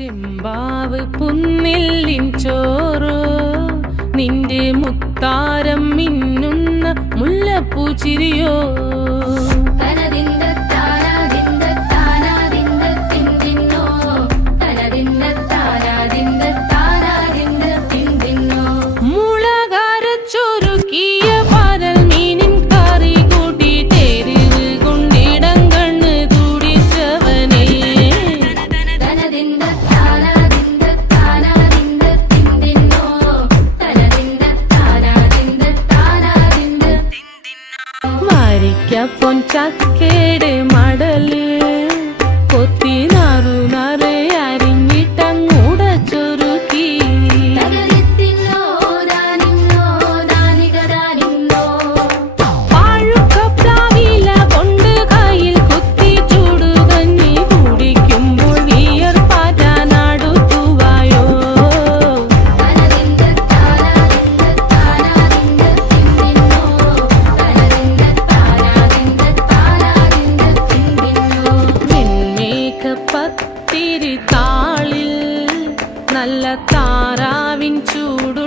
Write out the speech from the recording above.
ചെമ്പാവ് പുന്നെല്ലിൻ ചോറോ നിന്റെ മുത്താരം മിന്നുന്ന മുല്ലപ്പൂ ചിരിയോ പൊൻചക്കേട് മടല് കൊത്തി നാറു നറെ അരിഞ്ഞിട്ടങ്ങൂട ചൊരുക്കി പാഴുക്കപ്ലാവില കൊണ്ട് കയ്യിൽ കുത്തി ചൂടുകഞ്ഞി കുടിക്കുമ്പോൾ വിയർപ്പാറ്റാനടുത്തുവായോ പത്തിരി താളിൽ നല്ല താറാവിൻ ചൂട്